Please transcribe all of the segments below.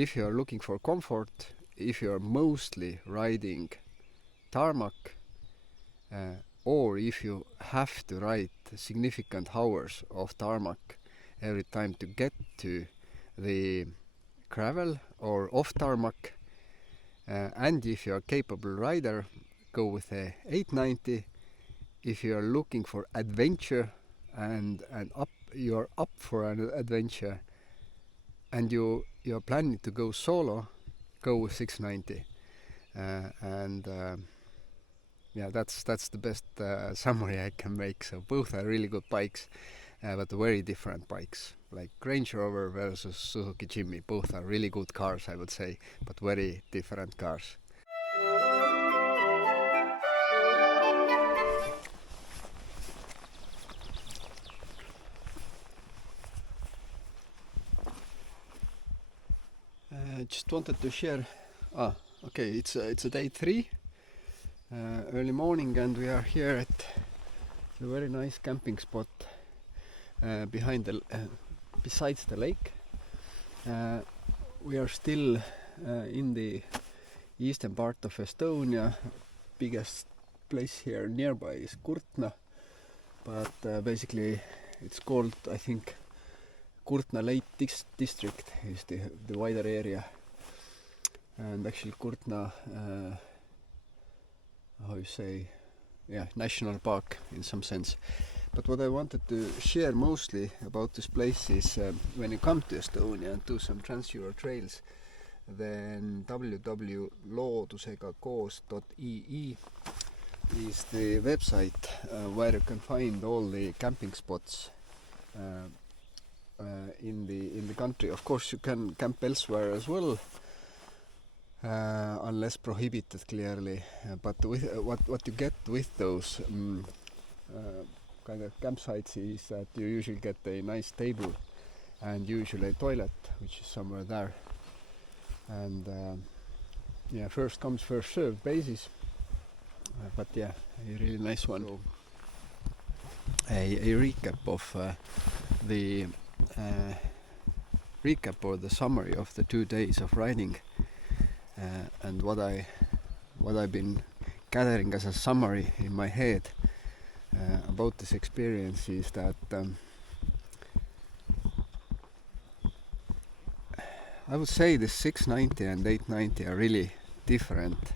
if you are looking for comfort, if you are mostly riding tarmac, or if you have to ride significant hours of tarmac every time to get to the gravel or off tarmac, and if you are a capable rider, go with a 890. If you are looking for adventure and you are up for an adventure, and you are planning to go solo, go with 690. Yeah, that's the best summary I can make. So both are really good bikes, but very different bikes. Like Range Rover versus Suzuki Jimmy, both are really good cars, I would say, but very different cars. Just wanted to share. Okay, it's a day 3, early morning, and we are here at a very nice camping spot besides the lake. We are still in the eastern part of Estonia. Biggest place here nearby is Kurtna, but basically it's called, I think, Kurtna Lake District is the wider area, and actually Kurtna, national park in some sense. But what I wanted to share mostly about this place is when you come to Estonia and do some Trans-Euro trails, then www.loodusega-koos.ee is the website where you can find all the camping spots in the country. Of course, you can camp elsewhere as well, unless prohibited clearly. But with what you get with those kind of campsites is that you usually get a nice table and usually a toilet, which is somewhere there. And first comes first served basis. But yeah, a really nice one. So, a recap of the recap or the summary of the 2 days of riding, and what I've been gathering as a summary in my head about this experience is that I would say the 690 and 890 are really different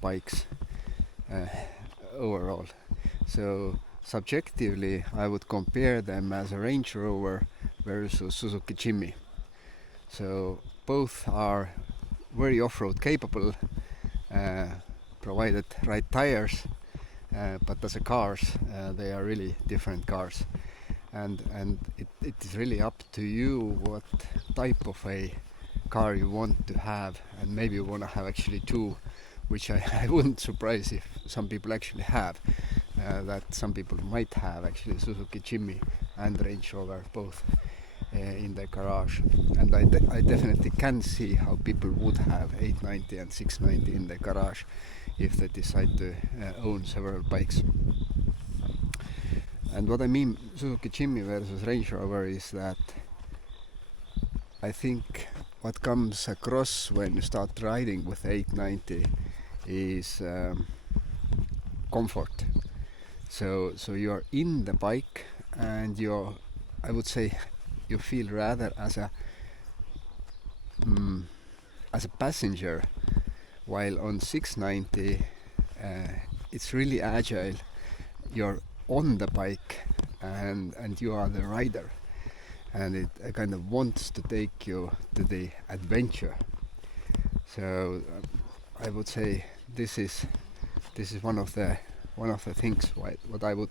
bikes overall. So subjectively, I would compare them as a Range Rover versus Suzuki Jimmy. So both are very off-road capable, provided right tires, but as a cars, they are really different cars. And it is really up to you what type of a car you want to have, and maybe you want to have actually two, which I wouldn't surprise if some people actually have. That some people might have actually Suzuki Jimmy and Range Rover both in their garage, and I definitely can see how people would have 890 and 690 in their garage if they decide to own several bikes. And what I mean Suzuki Jimmy versus Range Rover is that I think what comes across when you start riding with 890 is comfort. So you are in the bike and I would say you feel rather as a passenger, while on 690 it's really agile. You're on the bike and you are the rider, and it kind of wants to take you to the adventure. So I would say this is one of the things what I would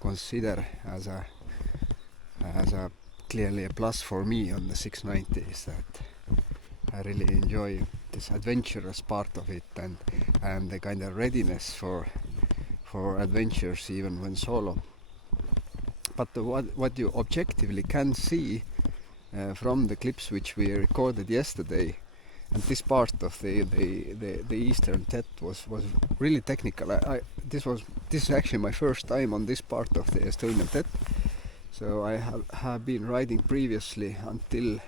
consider as a clearly a plus for me on the 690 is that I really enjoy this adventurous part of it and the kind of readiness for adventures even when solo. But what you objectively can see from the clips which we recorded yesterday, and this part of the Eastern TET was really technical. This is actually my first time on this part of the Estonian TET. So I have been riding previously until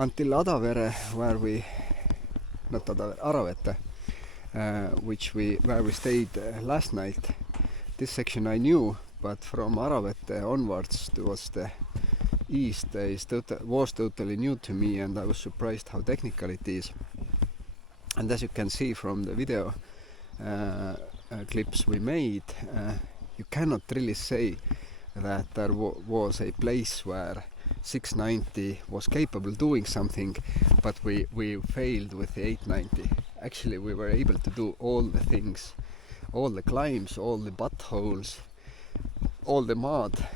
until Adavere, where we not Adavere, Aravete, where we stayed last night. This section I knew, but from Aravete onwards towards the east was totally new to me, and I was surprised how technical it is. And as you can see from the video clips we made, you cannot really say that there was a place where 690 was capable doing something, but we failed with the 890. Actually, we were able to do all the things, all the climbs, all the buttholes, all the mud,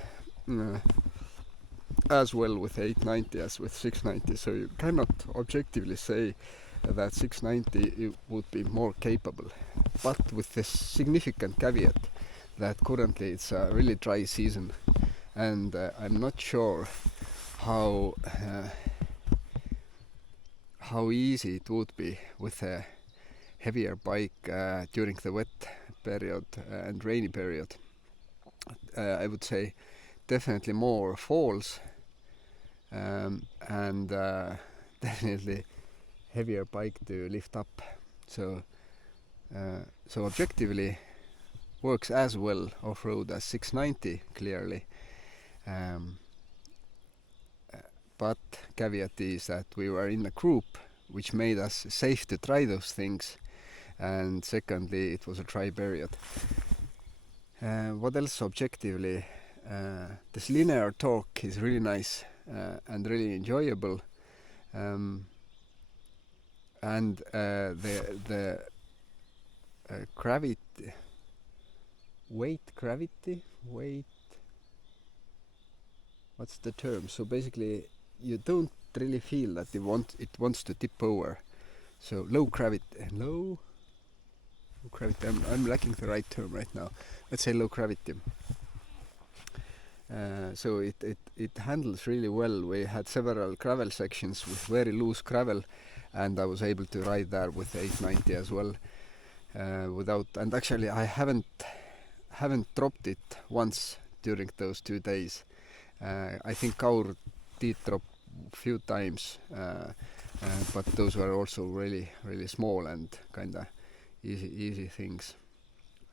as well with 890 as with 690. So you cannot objectively say that 690 would be more capable, but with this significant caveat that currently it's a really dry season, and I'm not sure how easy it would be with a heavier bike during the wet period and rainy period. I would say definitely more falls, and definitely heavier bike to lift up. So objectively works as well off-road as 690 clearly, but caveat is that we were in a group, which made us safe to try those things, and secondly it was a dry period. What else objectively? This linear torque is really nice and really enjoyable, and the weight, what's the term? So basically you don't really feel that it wants to tip over. So low gravity. I'm lacking the right term right now. Let's say low gravity. So it handles really well. We had several gravel sections with very loose gravel, and I was able to ride there with 890 as well, and actually I haven't dropped it once during those 2 days. I think Kaur did drop a few times, but those were also really small and kinda easy things,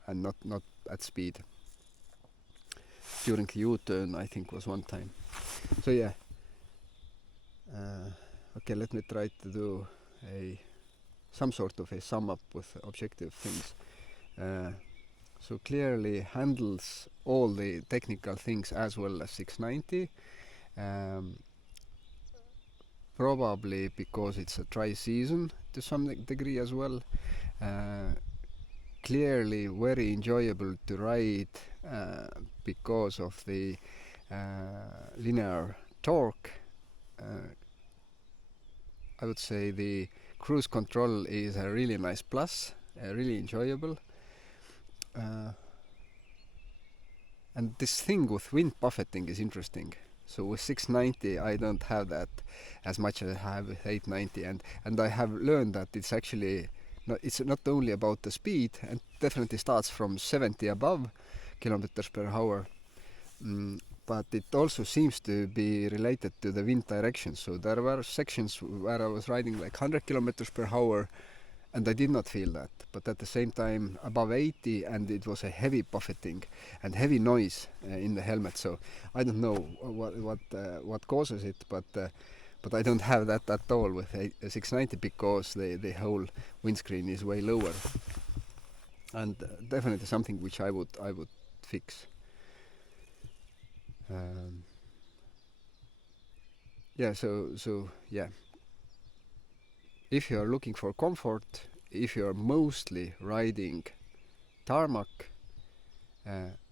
and not at speed. During the U-turn, I think, was one time. So yeah. Okay, let me try to do some sort of a sum up with objective things. So clearly handles all the technical things as well as 690. Probably because it's a dry season to some degree as well. Clearly very enjoyable to ride because of the linear torque. I would say the cruise control is a really nice plus, really enjoyable. And this thing with wind buffeting is interesting. So with 690 I don't have that as much as I have with 890, and I have learned that it's actually it's not only about the speed, and definitely starts from 70 above kilometers per hour, but it also seems to be related to the wind direction. So there were sections where I was riding like 100 kilometers per hour and I did not feel that, but at the same time above 80, and it was a heavy buffeting and heavy noise in the helmet. So I don't know what causes it, but I don't have that at all with 690 because the whole windscreen is way lower, and definitely something which I would fix. Yeah. If you are looking for comfort, if you are mostly riding tarmac,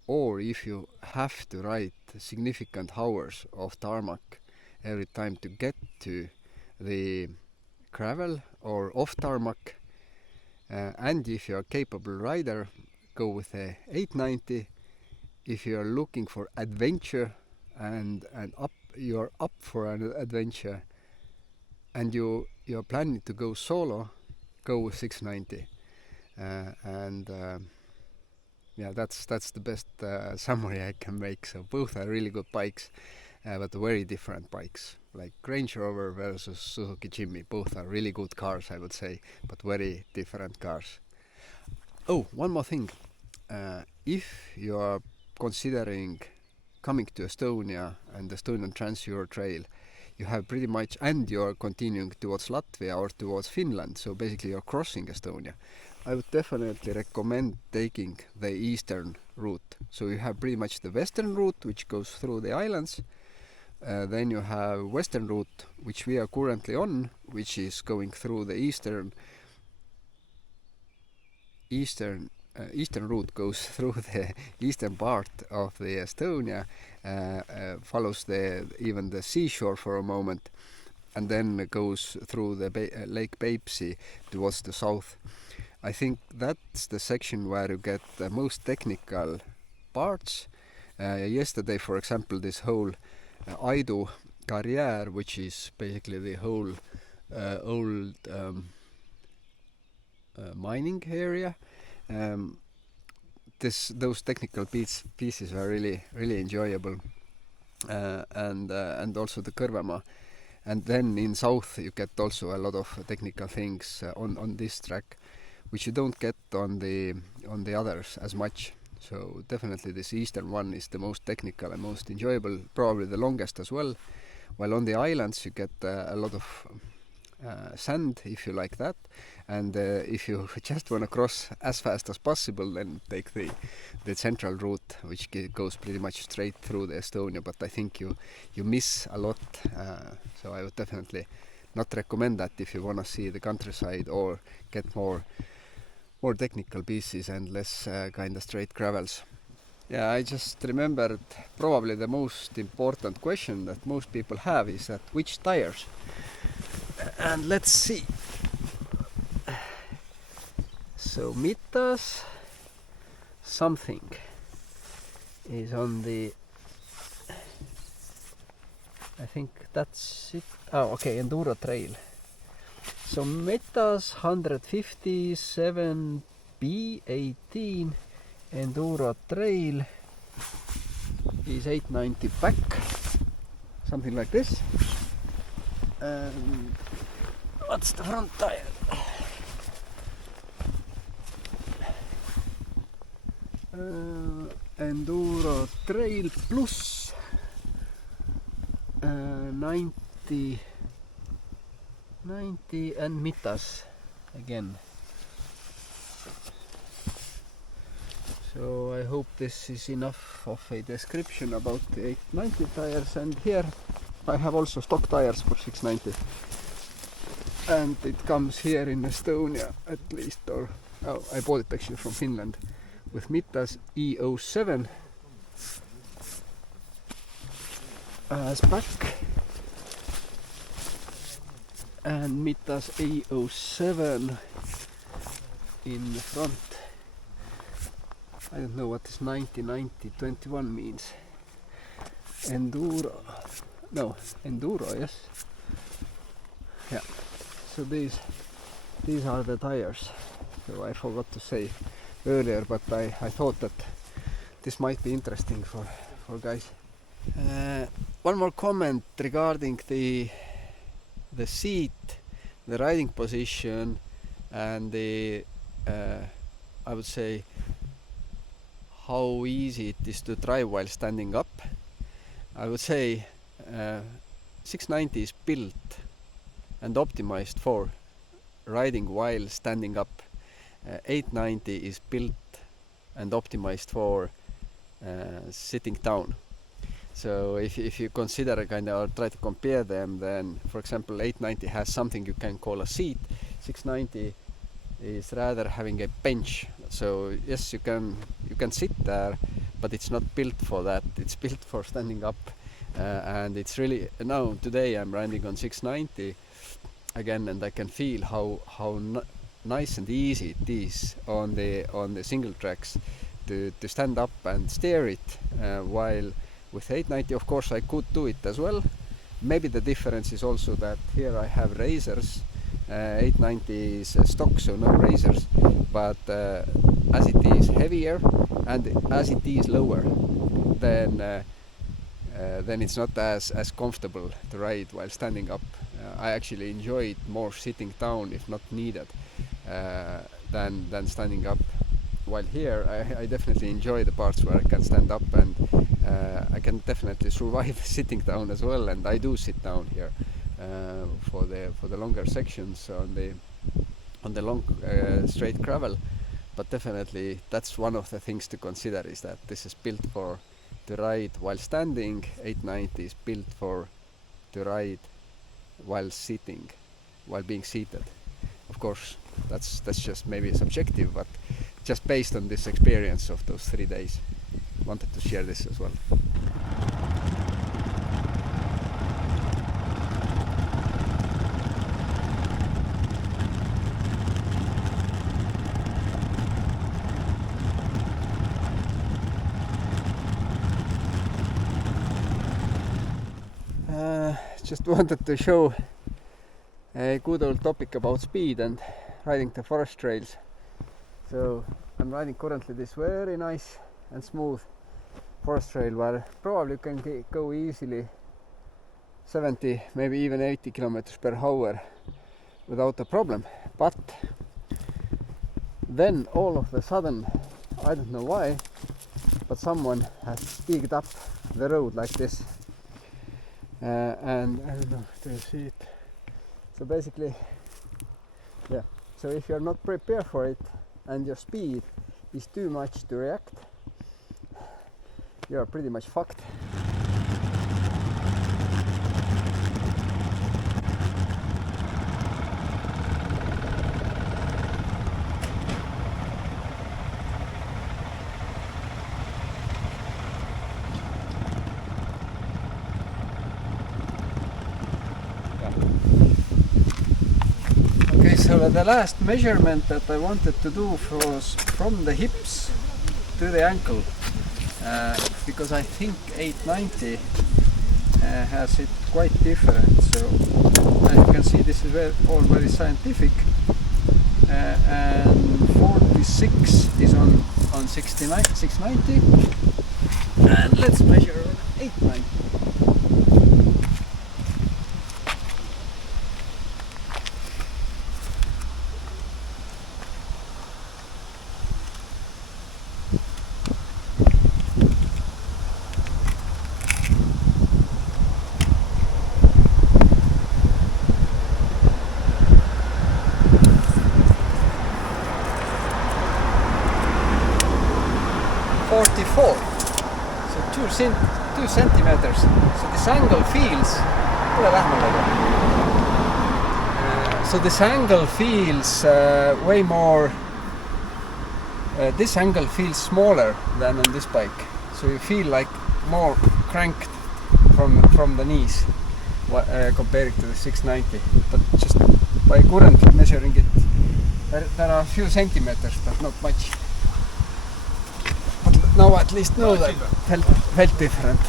or if you have to ride significant hours of tarmac every time to get to the gravel or off tarmac, and if you are a capable rider, go with a 890. If you are looking for adventure and you are up for an adventure, and you're planning to go solo, go with 690. Yeah, that's the best summary I can make. So both are really good bikes, but very different bikes. Like Range Rover versus Suzuki Jimmy, both are really good cars, I would say, but very different cars. Oh, one more thing. If you are considering coming to Estonia and Estonian Trans-Euro Trail, you have pretty much, and you are continuing towards Latvia or towards Finland, so basically you're crossing Estonia, I would definitely recommend taking the eastern route. So you have pretty much the western route, which goes through the islands. Then you have western route, which we are currently on, which is going through the eastern route, goes through the eastern part of the Estonia, follows even the seashore for a moment, and then goes through the Lake Peipsi towards the south. I think that's the section where you get the most technical parts. Yesterday, for example, this whole Aidu Karjäär, which is basically the whole old mining area. Those technical pieces are really enjoyable, and also the Kõrvemaa. And then in south you get also a lot of technical things on this track, which you don't get on the others as much. So definitely this eastern one is the most technical and most enjoyable, probably the longest as well. While on the islands you get a lot of sand, if you like that, and if you just want to cross as fast as possible, then take the central route, which goes pretty much straight through the Estonia, but I think you miss a lot, so I would definitely not recommend that if you want to see the countryside or get more technical pieces and less kind of straight gravels. Yeah, I just remembered probably the most important question that most people have is that which tires? And let's see. So MITAS something is on the, I think that's it. Oh, okay, Enduro Trail. So MITAS 157B18 Enduro Trail is 890 pack, something like this. What's the front tire? Enduro Trail Plus 90 and MITAS again. So I hope this is enough of a description about the 890 tires, and here I have also stock tires for 690, and it comes here in Estonia at least, or I bought it actually from Finland with MITAS E07 as back and MITAS E07 in the front. I don't know what this 90-90-21 means. Enduro, yes. Yeah, so these are the tires. So I forgot to say earlier, but I thought that this might be interesting for guys. One more comment regarding the seat, the riding position, and the I would say how easy it is to drive while standing up. I would say 690 is built and optimized for riding while standing up. 890 is built and optimized for sitting down. So if you consider kind of or try to compare them, then for example 890 has something you can call a seat. 690 is rather having a bench. So yes, you can sit there, but it's not built for that. It's built for standing up, and it's really now today I'm riding on 690 again, and I can feel how nice and easy it is on the single tracks to stand up and steer it, while with 890 of course I could do it as well. Maybe the difference is also that here I have razors. 890 is stock, so no razors, but as it is heavier and as it is lower, then then it's not as comfortable to ride while standing up. I actually enjoy it more sitting down if not needed than standing up. While here I definitely enjoy the parts where I can stand up, and I can definitely survive sitting down as well, and I do sit down here for the longer sections on the long straight gravel. But definitely that's one of the things to consider, is that this is built to ride while standing. 890 is built to ride while sitting, while being seated. Of course, that's just maybe subjective, but just based on this experience of those 3 days, wanted to share this as well. Just wanted to show a good old topic about speed and riding the forest trails. So I'm riding currently this very nice and smooth forest trail where probably you can go easily 70, maybe even 80 kilometers per hour without a problem. But then all of a sudden, I don't know why, but someone has speeded up the road like this. And I don't know, do you see it? So basically, yeah, so if you're not prepared for it and your speed is too much to react, you're pretty much fucked. So the last measurement that I wanted to do was from the hips to the ankle, because I think 890 has it quite different. So as you can see, this is all very scientific, and 46 is on 690, and let's measure on 890. So 2 centimeters. So this angle feels this angle feels way more. This angle feels smaller than on this bike. So you feel like more cranked from the knees compared to the 690. But just by currently measuring it, there are a few centimeters, but not much. Now at least know that felt different.